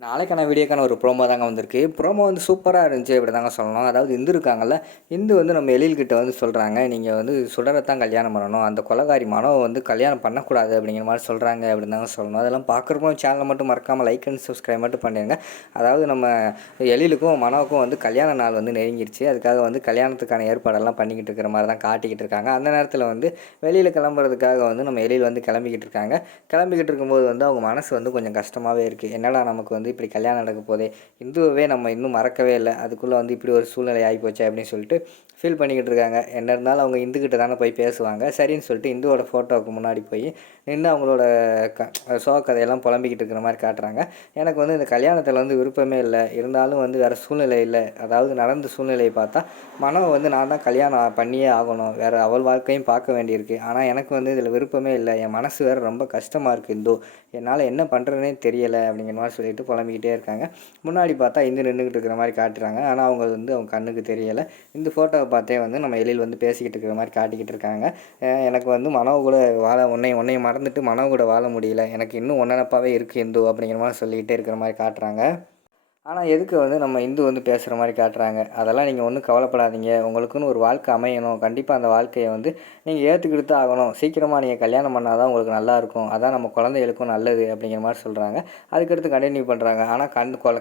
நாளைக்கான வீடியோக்கான ஒரு ப்ரோமோ தாங்க வந்திருக்கு. ப்ரோமோ வந்து சூப்பரா இருந்துச்சு அப்படி தாங்க சொல்லணும். அதாவது இந்து இருக்காங்கல்ல, இந்து வந்து நம்ம எழில்கிட்ட வந்து சொல்றாங்க, "நீங்க வந்து சுடரத்தான் கல்யாணம் பண்ணணும். அந்த கொலைகாரி மனோவ வந்து கல்யாணம் பண்ணக்கூடாது." அப்படிங்கிற மாரி சொல்றாங்க அப்படின்னு தாங்க சொல்லணும். அதெல்லாம் பார்க்குறப்போ சேனலை மட்டும் மறக்காம லைக் அண்ட் சப்ஸ்கிரைப் மட்டும் பண்ணிடுங்க. அதாவது நம்ம எழிலுக்கும் மனோவுக்கும் வந்து கல்யாண நாள் வந்து நெருங்கிருச்சு. அதுக்காக வந்து கல்யாணத்துக்கான ஏற்பாடெல்லாம் பண்ணிக்கிட்டு இருக்கிற மாரி தான் காட்டிக்கிட்டு இருக்காங்க. அந்த நேரத்தில வந்து வெளியில கிளம்புறதுக்காக வந்து நம்ம எழில் வந்து கிளம்பிக்கிட்டு இருக்காங்க. கிளம்பிக்கிட்டு இருக்கும்போது வந்து அவங்க மனசு வந்து கொஞ்சம் கஷ்டமாவே இருக்கு. என்னடா நமக்கு வந்து இப்படி கல்யாணம் நடக்க போதே, இந்துவவே நம்ம இன்னும் மறக்கவே இல்ல. அதுக்குள்ள வந்து இப்படி ஒரு சூழ்நிலை ஆயிப்போச்சே அப்படின்னு சொல்லிட்டு ஃபீல் பண்ணிக்கிட்டு இருக்காங்க. என்ன இருந்தாலும் அவங்க இந்துக்கிட்ட தானே போய் பேசுவாங்க. சரின்னு சொல்லிட்டு இந்துவோட ஃபோட்டோவுக்கு முன்னாடி போய் நின்னு அவங்களோட க சோக கதையெல்லாம் புலம்பிக்கிட்டு இருக்கிற மாரி காட்டுறாங்க. எனக்கு வந்து இந்த கல்யாணத்தில வந்து விருப்பமே இல்ல. இருந்தாலும் வந்து வேற சூழ்நிலை இல்ல. அதாவது நடந்த சூழ்நிலைய பார்த்தா, மனோவ வந்து நான் தான் கல்யாணம் பண்ணியே ஆகணும். வேற அவள் வாழ்க்கையும் பார்க்க வேண்டியிருக்கு. ஆனா எனக்கு வந்து இதில விருப்பமே இல்ல. என் மனசு வேற ரொம்ப கஷ்டமா இருக்கு இந்து. என்னால என்ன பண்றதுன்னே தெரியல அப்படிங்கிற மாரி சொல்லிட்டு புலம்பிக்கிட்டே இருக்காங்க. முன்னாடி பார்த்தா இந்து நின்னுகிட்டு இருக்கிற மாரி காட்டுறாங்க. ஆனா அவங்க வந்து அவங்க கண்ணுக்கு தெரியல. இந்த ஃபோட்டோவ பார்த்தே வந்து நம்ம எழில் வந்து பேசிக்கிட்டு இருக்கிற மாரி காட்டிக்கிட்டு இருக்காங்க. எனக்கு வந்து மனோ கூட வாழ உன்னைய மறந்துட்டு மனோ கூட வாழ முடியல. எனக்கு இன்னும் உன் நெனப்பாவே இருக்கு இந்து அப்படிங்கிற மாரி சொல்லிக்கிட்டே இருக்கிற மாரி காட்டுறாங்க. ஆனா, எதுக்கு வந்து நம்ம இந்து வந்து பேசுற மாரி காட்டுறாங்க. அதெல்லாம் நீங்க ஒண்ணும் கவலைப்படாதீங்க. உங்களுக்குன்னு ஒரு வாழ்க்கை அமையணும். கண்டிப்பா அந்த வாழ்க்கைய வந்து நீங்க ஏத்துக்கிட்டு தான் ஆகணும். சீக்கிரமா நீங்க கல்யாணம் பண்ணா தான் உங்களுக்கு நல்லாயிருக்கும். அதான் நம்ம குழந்தைகளுக்கும் நல்லது அப்படிங்கிற மாரி சொல்றாங்க. அதுக்கடுத்து கன்டின்யூ பண்றாங்க. ஆனா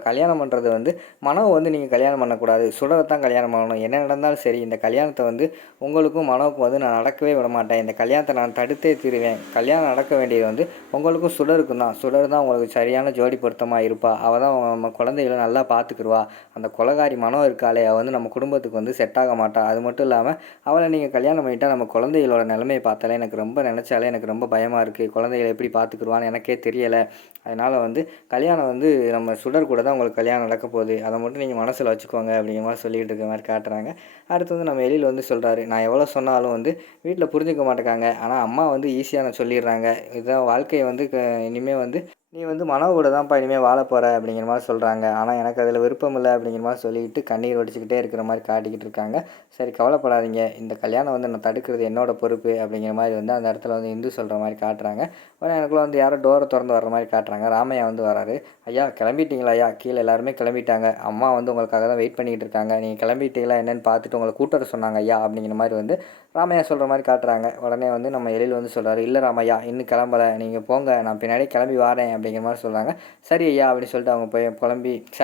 கல்யாணம் பண்றது வந்து மனோவ வந்து நீங்க கல்யாணம் பண்ணக்கூடாது. சுடரத்தான் கல்யாணம் பண்ணணும். என்ன நடந்தாலும் சரி, இந்த கல்யாணத்த வந்து உங்களுக்கும் மனோவுக்கும் வந்து நான் நடக்கவே விடமாட்டேன். இந்த கல்யாணத்த நான் தடுத்தே தீருவேன். கல்யாணம் நடக்க வேண்டியது வந்து உங்களுக்கும் சுடருக்கும் தான். சுடர் தான் உங்களுக்கு சரியான ஜோடி பொருத்தமா இருப்பா. அவ தான் நம்ம குழந்தைகள நல்லா பார்த்துக்கிருவா. அந்த கொலைகாரி மனோ இருக்காளே, அவ வந்து நம்ம குடும்பத்துக்கு வந்து செட் ஆக மாட்டா. அது மட்டும் இல்லாம, அவள நீங்க கல்யாணம் பண்ணிட்டா நம்ம குழந்தைகளோட நிலைமைய பார்த்தாலே எனக்கு ரொம்ப நெனச்சாலே எனக்கு ரொம்ப பயமா இருக்கு. குழந்தைகள எப்படி பார்த்துக்கிருவான்னு எனக்கே தெரியல. அதனால வந்து கல்யாணம் வந்து நம்ம சுடர் கூட தான் உங்களுக்கு கல்யாணம் நடக்க போகுது. அத மட்டும் நீங்க மனசுல வச்சுக்கோங்க அப்படிங்கிற மாரி சொல்லிட்டு இருக்க மாரி காட்டுறாங்க. அடுத்து வந்து நம்ம எழில் வந்து சொல்றாரு, நான் எவ்வளோ சொன்னாலும் வந்து வீட்ல புரிஞ்சுக்க மாட்டேங்காங்க. ஆனா அம்மா வந்து ஈஸியா சொல்லிடுறாங்க. இதான் வாழ்க்கைய வந்து இனிமே வந்து நீ வந்து மனோ கூட தான்ப்பா இனிமே வாழப் போற அப்படிங்கிற மாரி சொல்றாங்க. ஆனா எனக்கு அதில விருப்பம் இல்ல அப்படிங்கிற மாரி சொல்லிட்டு கண்ணீர் வடிச்சுக்கிட்டே இருக்கிற மாரி காட்டிக்கிட்டு இருக்காங்க. சரி கவலைப்படாதீங்க. இந்த கல்யாணம் வந்து நான் தடுக்கிறது என்னோட பொறுப்பு அப்படிங்கிற மாரி வந்து அந்த இடத்துல வந்து இந்து சொல்ற மாரி காட்டுறாங்க. உடனே எனக்குள்ள வந்து யாரோ டோர தொறந்து வர்ற மாரி காட்டுறாங்க. ராமையா வந்து வராரு. ஐயா கிளம்பிட்டீங்களா ஐயா? கீழ எல்லாருமே கிளம்பிட்டாங்க. அம்மா வந்து உங்களுக்காக தான் வெயிட் பண்ணிக்கிட்டு இருக்காங்க. நீங்க கிளம்பிட்டீங்களா என்னன்னு பார்த்துட்டு உங்கள கூட்டு வர சொன்னாங்க ஐயா அப்படிங்கிற மாரி வந்து ராமையா சொல்ற மாரி காட்டுறாங்க. உடனே வந்து நம்ம எழில் வந்து சொல்றாரு, இல்ல ராமையா இன்னும் கிளம்பல. நீங்க போங்க. நான் பின்னாடியே கிளம்பி வாரேன் அப்படிங்கிற மாரி சொல்றாங்க. சரி ஐயா அப்படின்னு சொல்லிட்டு அவங்க போய்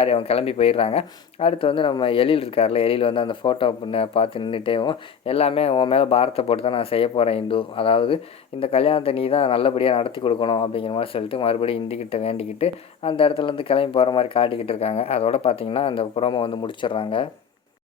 அவங்க கிளம்பி போயிடுறாங்க. அடுத்து வந்து நம்ம எழில் இருக்கார்ல, எழில் வந்து அந்த ஃபோட்டோ பார்த்து நின்னுட்டேவும், எல்லாமே உன் மேல பாரத்த போட்டு தான் நான் செய்யப் போறேன் இந்து. அதாவது இந்த கல்யாணத்த நீ தான் நல்லபடியா நடத்தி குடுக்கணும் அப்படிங்கிற மாரி சொல்லிட்டு மறுபடியும் இந்துகிட்ட வேண்டிக்கிட்டு, அந்த இடத்துலருந்து கிளம்பி போற மாரி காட்டிக்கிட்டு இருக்காங்க. அதோட பார்த்தீங்கன்னா, அந்த ப்ரோமோ வந்து முடிச்சிடுறாங்க.